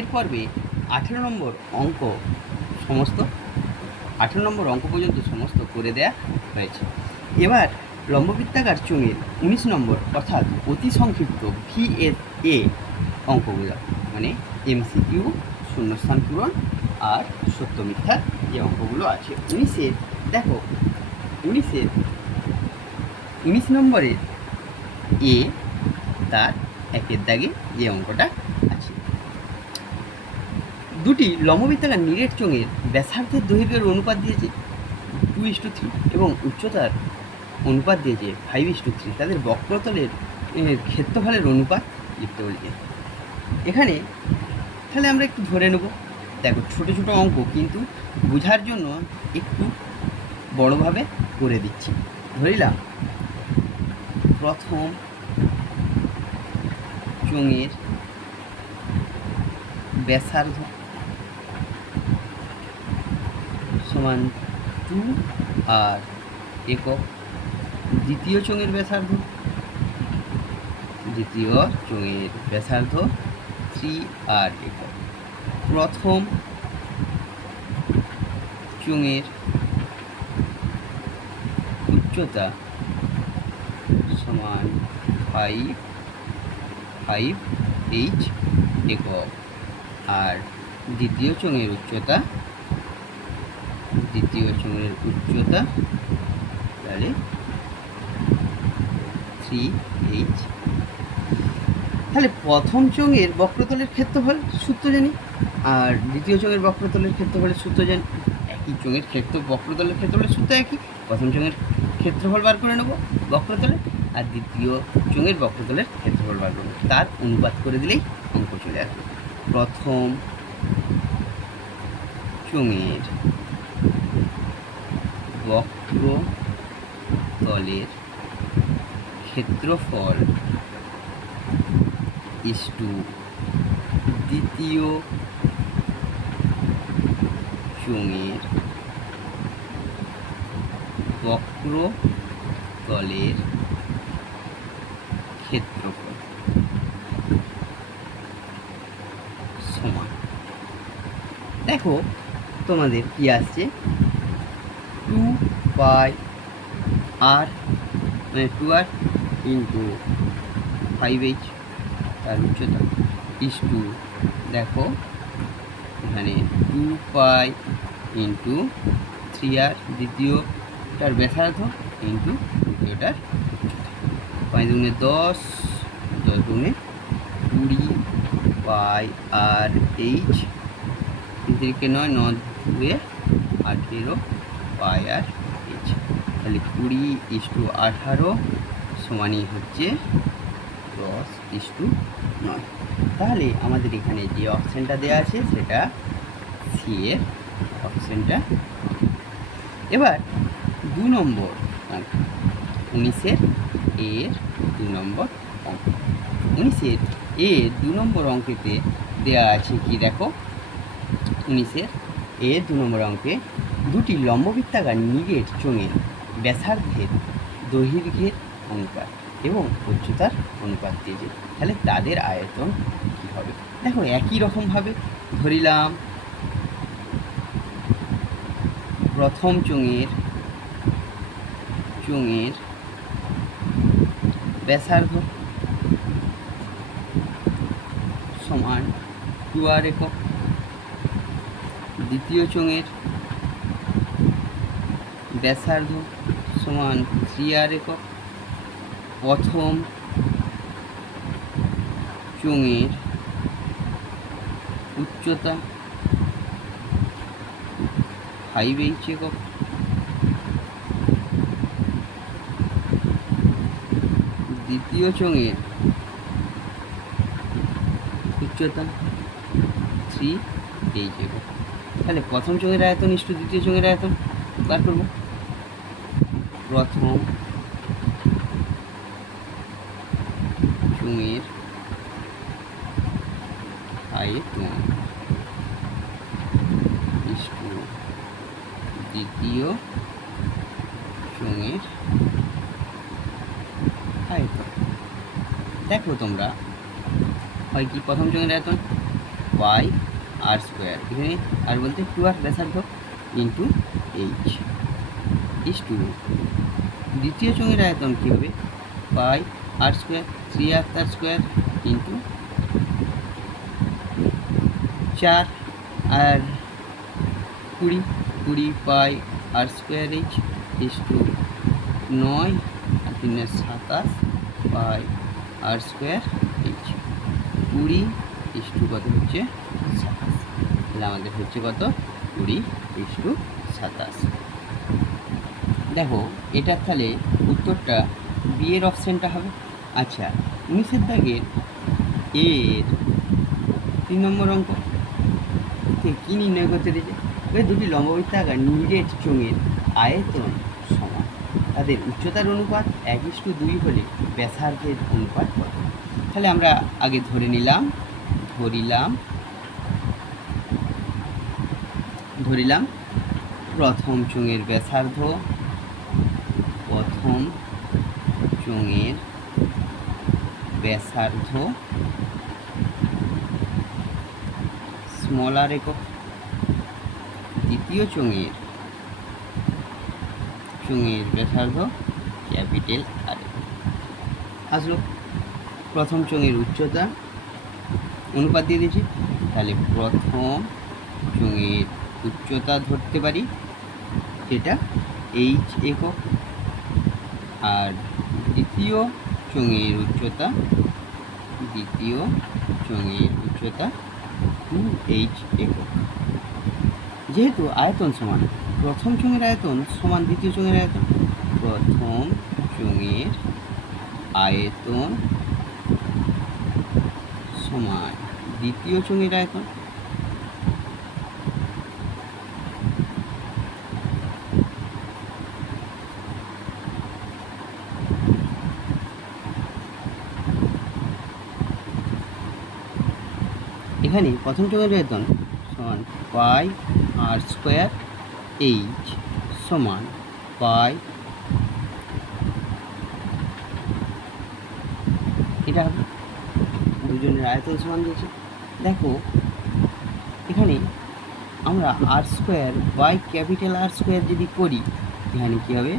এর পর্বে 18 নম্বর অঙ্ক সমস্ত 18 নম্বর অঙ্ক পর্যন্ত সমস্ত করে দেয়া হয়েছে। এবার লম্ববৃত্তাকার চোঙের 19 নম্বর অর্থাৎ অতি সংক্ষিপ্ত VSA অঙ্কগুলো মানে MCQ, শূন্যস্থান পূরণ আর সত্য মিথ্যার যে অঙ্কগুলো আছে 19-এর দেখো 19 নম্বরের এ তার একের দাগে যে অঙ্কটা আছে, দুটি লম্ববৃত্তাকার নিরেট চোঙের ব্যাসার্ধের দৈর্ঘ্যের অনুপাত দিয়েছে 2:3 এবং উচ্চতার অনুপাত দিয়েছে 5:3। তাদের বক্রতলের ক্ষেত্রফলের অনুপাত লিখতে বলছে। এখানে তাহলে আমরা একটু ধরে নেব। দেখো ছোটো ছোটো অঙ্ক কিন্তু বোঝার জন্য একটু বড়োভাবে করে দিচ্ছি। ধরিলাম প্রথম চোঙের ব্যাসার্ধ সমান 2 আর একক, দ্বিতীয় চোঙের ব্যাসার্ধ 3 আর একক, প্রথম চোঙের উচ্চতা সমান 5 একক আর দ্বিতীয় চোঙের উচ্চতা তাহলে 3h। তাহলে প্রথম চোঙের বক্রতলের ক্ষেত্রফল সূত্র জানি আর দ্বিতীয় চোঙের বক্রতলের ক্ষেত্রফলের সূত্র জানি। একই চোঙের বক্রতলের ক্ষেত্রফলের সূত্র একই। প্রথম চোঙের ক্ষেত্রফল বার করে নেব বক্রতলে, আর দ্বিতীয় চোঙের বক্রতলের ক্ষেত্রফল বার করে নেব, তার অনুপাত করে দিলেই অঙ্ক চলে আসবে। প্রথম চোঙের বক্রতলের ক্ষেত্রফল ইস্টু দ্বিতীয় চোঙের বক্রতলের ক্ষেত্রফল সমান। দেখো তোমাদের কি আসছে 2πr মানে 2r ইন্টু 5h তার উচ্চতা ইস্টু দেখো এখানে 2π ইন্টু 3r দ্বিতীয়টার ব্যাসার্ধ ইন্টু দ্বিতীয়টার উচ্চতা। 5 × 10 10 × 20 πr/h 3 9 9 2 18 πr/h। তাহলে 20:18 সমানই হচ্ছে 10:9। তাহলে আমাদের এখানে যে অপশানটা দেওয়া আছে সেটা সি এর অপশানটা। এবার 2 নম্বর অঙ্ক 19-এর এর 2 নম্বর অঙ্ক। 19-এর এর 2 নম্বর অঙ্কেতে দেওয়া আছে কি দেখো 19-এর এর 2 নম্বর অঙ্কে দুটি লম্ববৃত্তাকার নিরেট চোঙের ব্যাসার্ধের দৈর্ঘ্যের অনুপাত এবং উচ্চতার অনুপাত দিয়েছে। তাহলে তাদের আয়তন কী হবে দেখো একই রকমভাবে ধরিলাম প্রথম চোঙের ব্যাসার্ধ সমান 2r একক, দ্বিতীয় চোঙের ব্যাসার্ধ সমান 3r একক, প্রথম চোঙের উচ্চতা 5h একক, দ্বিতীয় চোঙের উচ্চতা 3h একক। তাহলে প্রথম চোঙের আয়তন ইস্টু দ্বিতীয় চোঙের আয়তন বার করব। প্রথম চোঙের আয়তন ইস্টু দ্বিতীয় চোঙের আয়তন। দেখো তোমরা হয় কি প্রথম চোঙের আয়তন পাই আর স্কোয়ার, এখানে আর বলতে 2r ব্যাসার্ধ ইন্টু এইচ ইস টু দ্বিতীয় চোঙের আয়তন কী হবে, পাই আর স্কোয়ার 3r তার square into 4 R 20 pi R square H is to 9 R 3 27 pi R square H 20 is to কত হচ্ছে 27, তাহলে আমাদের হচ্ছে কত 20 ইস টু 27। দেখো এটার তাহলে উত্তরটা বি এর অপশানটা হবে। আচ্ছা 19-এর দাগের এর 3 নম্বর অঙ্ক কী নির্ণয় করতে দিয়েছে, ওই দুটি লম্ববৃত্তাকার নিরেট চোঙের আয়তন সমান, তাদের উচ্চতার অনুপাত 1:2 হলে ব্যাসার্ধের অনুপাত কত। তাহলে আমরা আগে ধরিলাম প্রথম চোঙের ব্যাসার্ধ, স্মল আর একক, দ্বিতীয় চোঙের ব্যাসার্ধ ক্যাপিটাল আর একক আসলো। প্রথম চোঙের উচ্চতা অনুপাত দিয়ে দিয়েছি, তাহলে প্রথম চোঙের উচ্চতা ধরতে পারি যেটা এইচ একক, আর দ্বিতীয় চোঙের উচ্চতা 2h একক। যেহেতু আয়তন সমান, প্রথম চোঙের আয়তন সমান দ্বিতীয় চোঙের আয়তন, প্রথম চোঙের আয়তন সমান দ্বিতীয় চোঙের আয়তন, এখানে প্রথম চোঙের আয়তন সমান পাই আর স্কোয়ার এইচ সমান পাই, এটা হবে দুজনের আয়তন সমান দিয়েছে। দেখো এখানে আমরা আর স্কোয়ার বাই ক্যাপিটাল আর স্কোয়ার যদি করি, এখানে কী হবে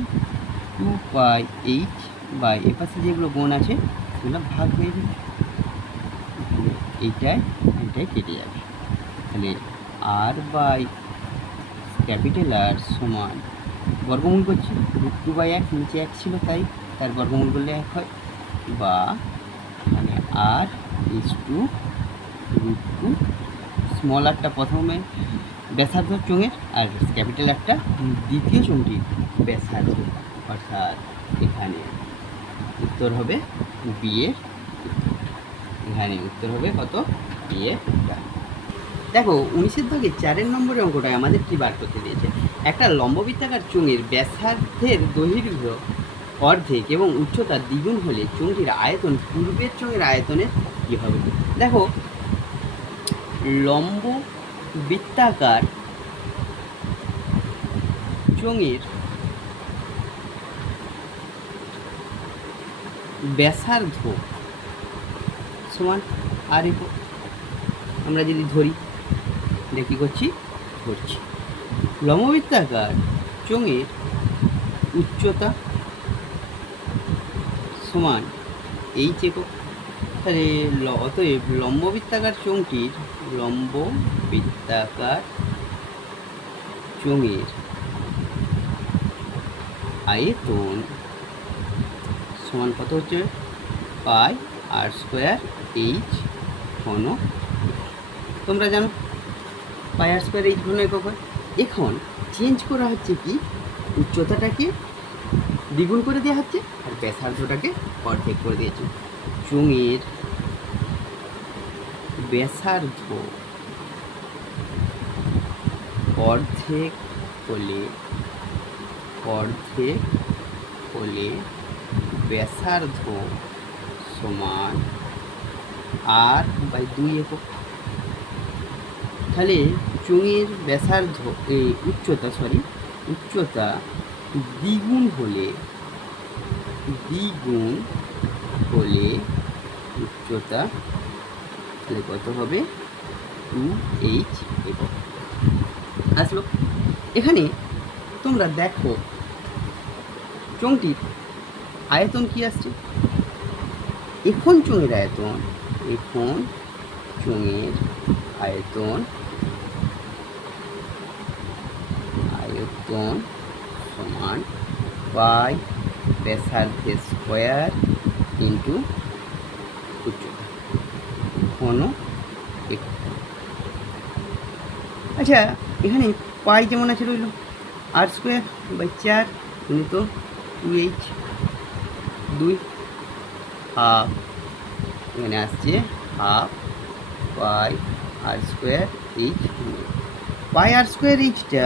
2πh বাই এপাশে যেগুলো গুণ আছে সেগুলো ভাগ হয়ে যাবে, এইটাই কেটে যাবে। তাহলে আর বাই ক্যাপিটাল আর সমান বর্গমূল করছি, √2/1, নিচে 1 ছিল তাই তার বর্গমূল করলে 1 হয়, বা মানে আর ইস টু √2, স্মল আরটা প্রথমে ব্যাসার্ধ চোঙের আর ক্যাপিটাল আরটা দ্বিতীয় চোঙটির ব্যাসার্ধ, অর্থাৎ এখানে উত্তর হবে বি এর, এখানে উত্তর হবে কত বি এর। দেখো 19-এর দাগে 4 নম্বরের অঙ্কটায় আমাদের কী বার করতে দিয়েছে, একটা লম্ববৃত্তাকার চোঙের ব্যাসার্ধের দৈর্ঘ্য অর্ধেক এবং উচ্চতা দ্বিগুণ হলে চোঙটির আয়তন পূর্বের চোঙের আয়তনের কী হবে। দেখো লম্ববৃত্তাকার চোঙের ব্যাসার্ধ সমান আর একক, আমরা যদি ধরি কী করছি ধরছি, লম্ববৃত্তাকার চোঙের উচ্চতা সমান এইচ একক, তাহলে অতএব লম্ববৃত্তাকার চোঙের আয়তন সমান কত হচ্ছে পাই আর স্কোয়ার এইচ ঘন, তোমরা জানো পাই আর স্কোয়ার এইচ ঘন একক হয়। এখন চেঞ্জ করা হচ্ছে কি, উচ্চতাটাকে দ্বিগুণ করে দেওয়া হচ্ছে আর ব্যাসার্ধটাকে অর্ধেক করে দিয়েছে। চোঙের ব্যাসার্ধ অর্ধেক হলে ব্যাসার্ধ সমান আর বাই 2 একক। তাহলে চোঙের ব্যাসার্ধ উচ্চতা দ্বিগুণ হলে উচ্চতা তাহলে কত হবে 2h একক আসলো। এখানে তোমরা দেখো চোঙটির আয়তন কি আসছে, এখন চোঙের আয়তন, এখন চোঙের আয়তন আয়তন সমান পাই ব্যাসার্ধের স্কোয়ার ইন্টু উচ্চতা ঘন একক। আচ্ছা, এখানে পাই যেমন আছে রইল আর স্কোয়ার বাই 4 গুণিত 2h 2 হাফ, এখানে আসছে হাফ পাই আর স্কোয়ার এইচ। পাই আর স্কোয়ার এইচটা,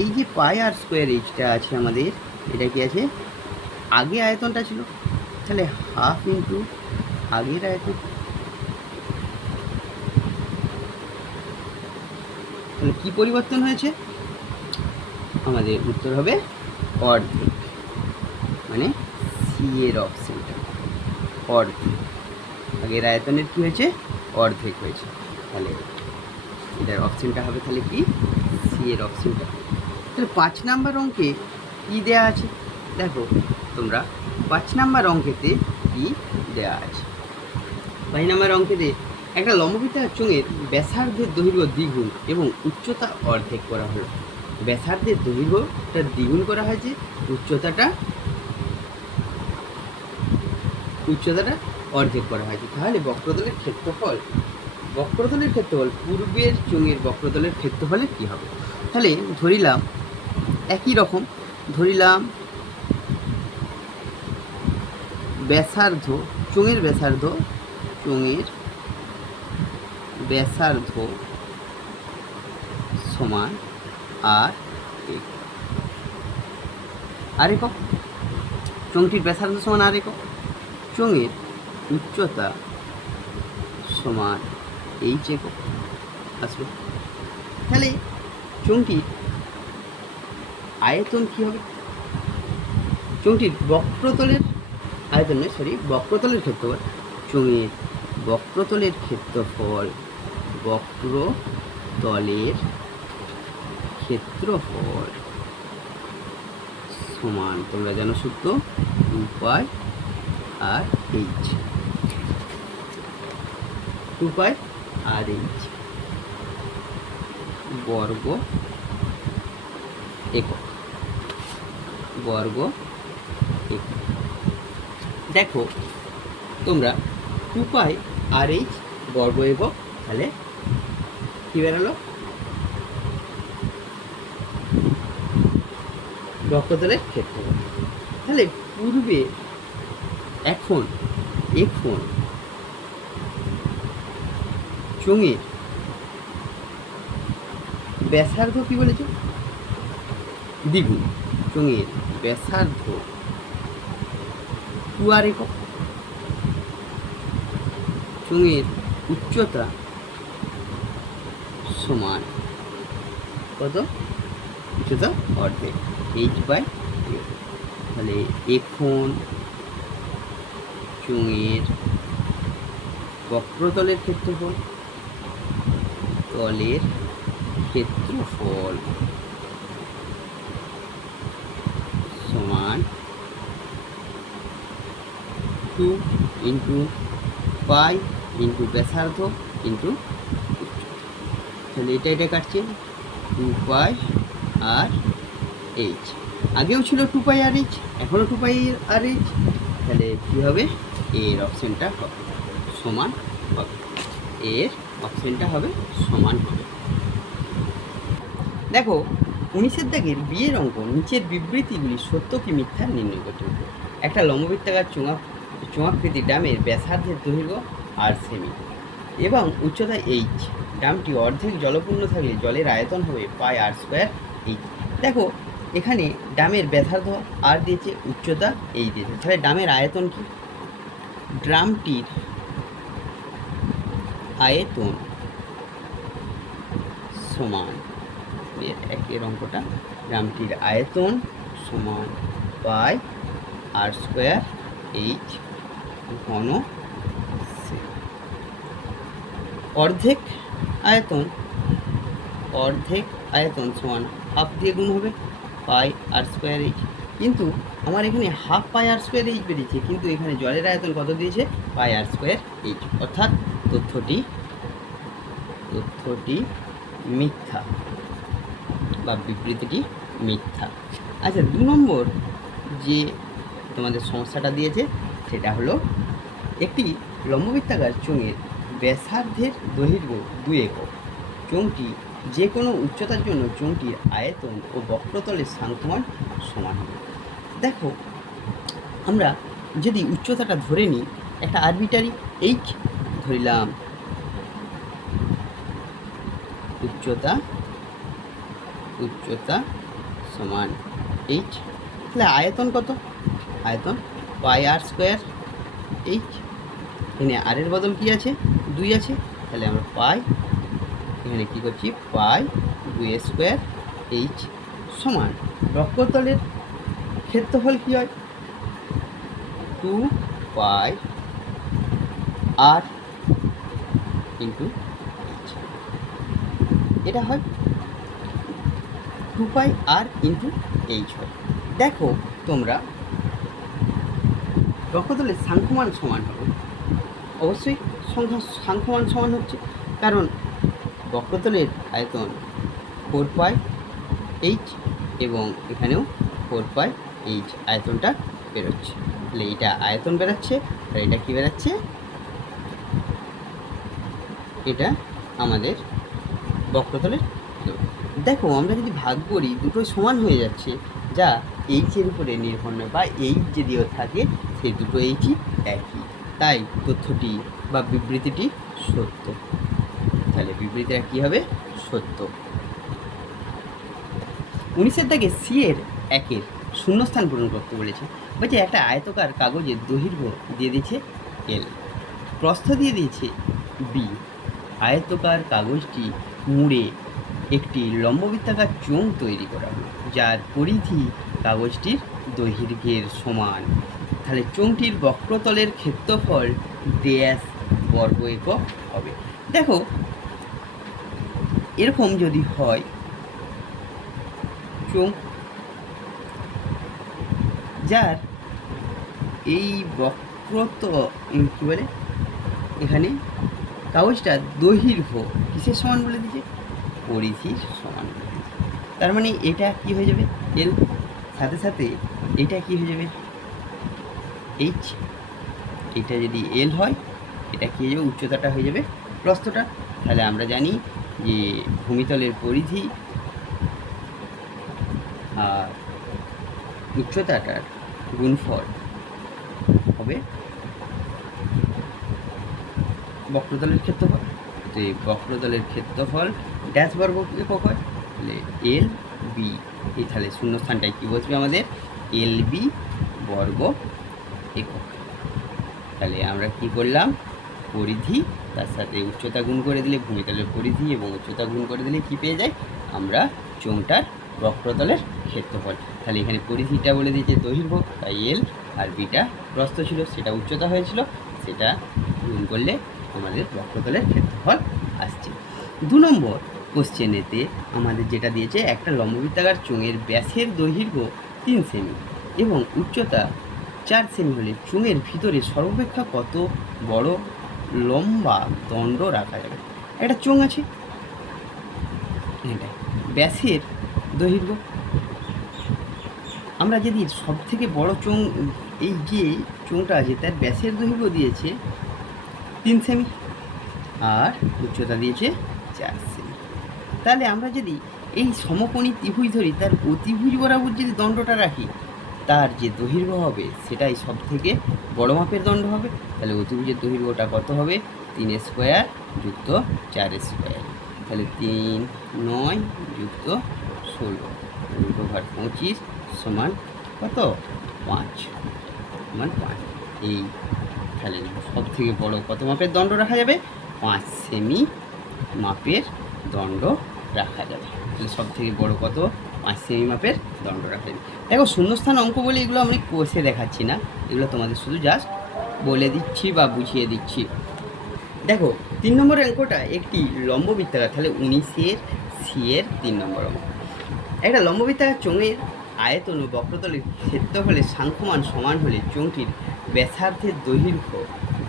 এই যে পাই আর স্কোয়ার এইচটা আছে আমাদের, এটা কি আছে, আগে আয়তনটা ছিল, তাহলে হাফ ইন্টু আগের আয়তন, তাহলে কী পরিবর্তন হয়েছে, আমাদের উত্তর হবে অর্ধেক, মানে সি এর অপশনটা অর্ধেক, আগের আয়তনের কী হয়েছে, অর্ধেক হয়েছে, তাহলে এটার অপশনটা হবে তাহলে কি, সি এর অপশনটা। তাহলে 5 নাম্বার অঙ্কে কী দেওয়া আছে, দেখো তোমরা 5 নাম্বার অঙ্কেতে কী দেওয়া আছে। 5 নাম্বার অঙ্কেতে একটা লম্ববৃত্তাকার চোঙের ব্যাসার্ধের দৈর্ঘ্য দ্বিগুণ এবং উচ্চতা অর্ধেক করা হলো। ব্যাসার্ধের দৈর্ঘ্যটা দ্বিগুণ করা হয়েছে, উচ্চতাটা অর্ধেক করা হয়েছে। তাহলে বক্রতলের ক্ষেত্রফল পূর্বের চোঙের বক্রতলের ক্ষেত্রফলের কী হবে। তাহলে ধরিলাম একই রকম, ধরিলাম ব্যাসার্ধ, চোঙের ব্যাসার্ধ সমান আর একক, চোঙটির ব্যাসার্ধ সমান আর একক, চোঙের উচ্চতা সমান এইচ একক আসবে। তাহলে চোঙটির আয়তন কী হবে, চোঙটির বক্রতলের আয়তন নয়, বক্রতলের ক্ষেত্রফল, চোঙের বক্রতলের ক্ষেত্রফল সমান, তোমরা জানো সূত্র 2 পাই আর এইচ, 2 পাই আর এইচ বর্গ একক, দেখো তোমরা 2 পাই আর এইচ বর্গ একক, তাহলে কী বেরোলো, বক্রতলের ক্ষেত্রফল। তাহলে পূর্বে এখন চোঙের ব্যাসার্ধ কি বলেছে, দ্বিগুণ, চোঙের ব্যাসার্ধ 2 আর একক, চোঙের উচ্চতা সমান কত, উচ্চতা অর্ধেক এইচ বাই, তাহলে এখন চোঙের বক্রতলের ক্ষেত্রফল সমান 2 ইন্টু পাই ইন্টু ব্যাসার্ধ ইন্টু, তাহলে এটা কাটছে 2 পাই আর এইচ, আগেও ছিল 2 পাই আর এইচ, এখনও 2 পাই আর এইচ, তাহলে কী হবে, এর অপশানটা হবে সমান হবে, সমান হবে। দেখো 19-এর দাগের বিয়ের অঙ্ক, নিচের বিবৃতিগুলি সত্য কি মিথ্যা নির্ণয় করতে হবে। একটা লম্ববৃত্তাকার চোঙাকৃতি ডামের ব্যাসার্ধের দৈর্ঘ্য আর সেমি এবং উচ্চতা এইচ, ডামটি অর্ধেক জলপূর্ণ থাকলে জলের আয়তন হবে পাই আর স্কোয়ার এইচ। দেখো এখানে ডামের ব্যাসার্ধ আর দিয়েছে, উচ্চতা এই দিয়েছে, তাহলে ডামের আয়তন কি, ড্রামটির আয়তন সমান, একের অঙ্কটা, ড্রামটির আয়তন সমান পাই আর স্কোয়ার এইচ ঘন, অর্ধেক আয়তন অর্ধেক আয়তন সমান হাফ দিয়ে গুণ হবে পাই আর স্কোয়ার এইচ। কিন্তু আমার এখানে হাফ পাই আর স্কোয়ার এইচ বেরিয়েছে, কিন্তু এখানে জলের আয়তন কত দিয়েছে? পাই আর স্কোয়ার এইচ, অর্থাৎ তথ্যটি মিথ্যা বা বিবৃতিটি মিথ্যা। আচ্ছা, 2 নম্বর যে তোমাদের সমস্যাটা দিয়েছে সেটা হলো একটি লম্ববৃত্তাকার চোঙের ব্যাসার্ধের দৈর্ঘ্য 2 একক। চোঙটি যে কোনো উচ্চতার জন্য চোঙটির আয়তন ও বক্রতলের সাংখ্যমান সমান হবে। দেখো, আমরা যদি উচ্চতাটা ধরে নিই, একটা আরবিটারি এইচ ধরিলাম, উচ্চতা সমান এইচ, তাহলে আয়তন কত? আয়তন পাই আর স্কোয়ার এইচ। এখানে আর এর বদল কি আছে? 2 আছে, তাহলে আমরা পাই, এখানে কী করছি, পাই 2 স্কোয়ার এইচ সমান বক্রতলের ক্ষেত্রফল কী হয়? 2 পাই আর ইন্টু এইচ, এটা হয় 2 পাই আর ইন্টু এইচ হয়। দেখো তোমরা, বক্রতলের সাংখ্যমান সমান হবে, অবশ্যই সাংখ্যমান সমান হচ্ছে, কারণ বক্রতলের আয়তন 4 পাই এইচ এবং এখানেও 4 পাই এইচ আয়তনটা বেরোচ্ছে। তাহলে এটা আয়তন বেরোচ্ছে আর এটা কি বেরোচ্ছে? এটা আমাদের বক্রতলের। দেখো, আমরা যদি ভাগ করি দুটোই সমান হয়ে যাচ্ছে, যা এইচের উপরে নির্ভর নয়, বা এইচ যদিও থাকে সেই দুটো এইচই একই, তাই তথ্যটি বা বিবৃতিটি সত্য। তাহলে বিবৃতিটা কী হবে? সত্য। 19-এর দাগে সি এর 1-এর শূন্যস্থান পূরণ করতে বলেছে। বলছে একটা আয়তকার কাগজের দৈর্ঘ্য দিয়ে দিয়েছে এল, প্রস্থ দিয়ে দিয়েছে বি। আয়তকার কাগজটি মুড়ে একটি লম্ববৃত্তাকার চোঙ তৈরি করা হলো, যার পরিধি কাগজটির দৈর্ঘ্যের সমান। তাহলে চোঙটির বক্রতলের ক্ষেত্রফল ড্যাশ বর্গ একক হবে। দেখো, এরকম যদি হয়, চোঙ যার এই কী বলে, এখানে কাগজটা দৈর্ঘ্য কিসের সমান বলে দিয়েছে? পরিধির সমান বলে দিয়েছে। তার মানে এটা কি হয়ে যাবে? এল, সাথে সাথে এটা কি হয়ে যাবে? এইচ। এটা যদি এল হয়, এটা কি হয়ে যাবে? উচ্চতাটা হয়ে যাবে প্রস্থটা। তাহলে আমরা জানি যে ভূমিতলের পরিধি আর উচ্চতাটার গুণফল হবে বক্রতলের ক্ষেত্রফল। তো এই বক্রতলের ক্ষেত্রফল ড্যাশ বর্গ একক হয়, তাহলে এল বি, এই তাহলে শূন্যস্থানটায় কী বসবে আমাদের? এল বি বর্গ একক। তাহলে আমরা কি করলাম? পরিধি তার সাথে উচ্চতা গুণ করে দিলে ভূমিতলের পরিধি এবং উচ্চতা গুণ করে দিলে কি পেয়ে যাই আমরা? চোঙটার বক্রতলের ক্ষেত্রফল। তাহলে এখানে পরিধিটা বলে দিয়েছে দৈর্ঘ্য, তাই এল, আর বিটা প্রস্থ ছিল, সেটা উচ্চতা হয়েছিল, সেটা গুণ করলে আমাদের বক্রতলের ক্ষেত্রফল আসছে। 2 নম্বর কোশ্চেনেতে আমাদের যেটা দিয়েছে, একটা লম্ববৃত্তাকার চোঙের ব্যাসের দৈর্ঘ্য 3 সেমি এবং উচ্চতা 4 সেমি হলে চোঙের ভিতরে সর্বাপেক্ষা কত বড় লম্বা দণ্ড রাখা যাবে? একটা চোঙ আছে, এটা ব্যাসের দৈর্ঘ্য, আমরা যদি সব থেকে বড় চোঙ, এই যে চোঙটা আছে তার ব্যাসের দৈর্ঘ্য দিয়েছে 3 সেমি আর উচ্চতা দিয়েছে 4 সেমি, তাহলে আমরা যদি এই সমকোণী ত্রিভুজ ধরি, তার অতিভুজ বরাবর যদি দণ্ডটা রাখি, তার যে দৈর্ঘ্য হবে সেটাই সব থেকে বড় মাপের দণ্ড হবে। তাহলে অতিভুজের দৈর্ঘ্যটা কত হবে? 3 স্কোয়ার যুক্ত 4 স্কোয়ার, তাহলে 3 9 যুক্ত 16 √ 25 সমান কত? 5 সমান 5। এই তাহলে সব থেকে বড় কত মাপের দণ্ড রাখা যাবে? 5 সেমি মাপের দণ্ড রাখা যাবে। তাহলে সব থেকে বড় কত? 5 সেমি মাপের দণ্ড রাখা যাবে। দেখো, শূন্যস্থান অঙ্ক বলে এগুলো আমি কোষে দেখাচ্ছি না, এগুলো তোমাদের শুধু জাস্ট বলে দিচ্ছি বা বুঝিয়ে দিচ্ছি। দেখো, 3 নম্বর অঙ্কটা একটি লম্ববৃত্তাকার, তাহলে 19 সি এর 3 নম্বর অঙ্ক। একটা লম্ববৃত্তাকার চোঙের আয়তন ও বক্রতলের ক্ষেত্রফলের সাংখ্যমান সমান হলে চোঙটির ব্যাসার্ধের দৈর্ঘ্য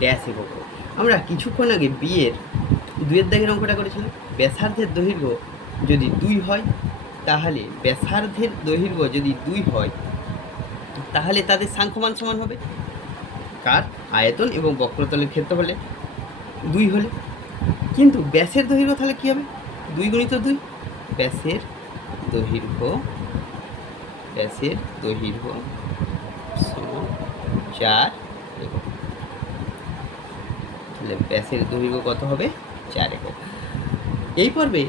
ড্যাশ একক। আমরা কিছুক্ষণ আগে বিয়ের 2 দাগের অঙ্কটা করেছিলাম। ব্যাসার্ধের দৈর্ঘ্য যদি 2 হয়, তাহলে ব্যাসার্ধের দৈর্ঘ্য যদি 2 হয়, তাহলে তাদের সাংখ্যমান সমান হবে কার? আয়তন এবং বক্রতলের ক্ষেত্রফলে 2 হলে। কিন্তু ব্যাসের দৈর্ঘ্য তাহলে কী হবে? 2 গুণিত 2। ব্যাসের দৈর্ঘ্য সমান 4 একক। তাহলে ব্যাসের দৈর্ঘ্য কত হবে? 4 একক। এই পর্বে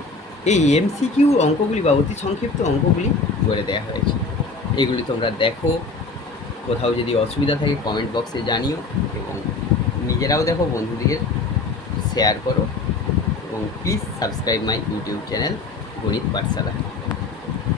এই এমসিকিউ অঙ্কগুলি বা অতি সংক্ষিপ্ত অঙ্কগুলি করে দেওয়া হয়েছে। এগুলি তোমরা দেখো, কোথাও যদি অসুবিধা থাকে কমেন্ট বক্সে জানিও, এবং নিজেরাও দেখো, বন্ধুদের শেয়ার করো, এবং please subscribe my YouTube channel গণিত পাঠশালা।